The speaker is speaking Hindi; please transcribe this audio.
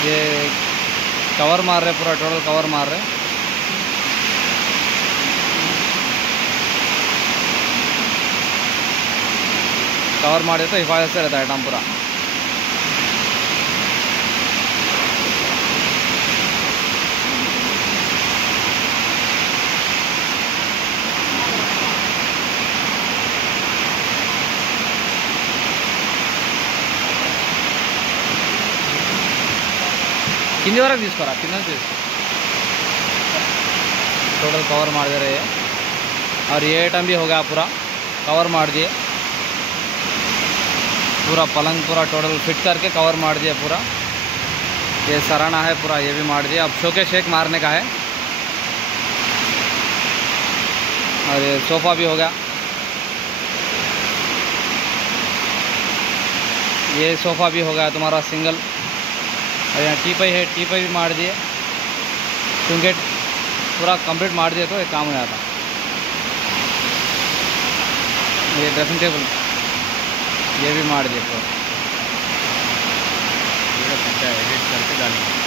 ये कवर मार रहे, पूरा टोटल कवर मार रहे। कवर मार तो हिफाजत से रहता है आइटम पूरा। కింది వరకు తీసుకోరా, కింద टोटल कवर मार दे रहे हैं। और ये आइटम भी हो गया पूरा कवर मार दिए, पूरा पलंग पूरा टोटल फिट करके कवर मार दिया पूरा। ये सराना है पूरा, ये भी मार दिया। अब शोके शेक मारने का है। और ये सोफ़ा भी हो गया, ये सोफ़ा भी हो गया तुम्हारा सिंगल। और यहाँ टीपाई है, टीपाई भी मार दिए, क्योंकि पूरा कंप्लीट मार दिए तो एक काम हो जाता। ये ड्रेसिंग टेबल ये भी मार दिए पूरा, एडिट करके डालिए।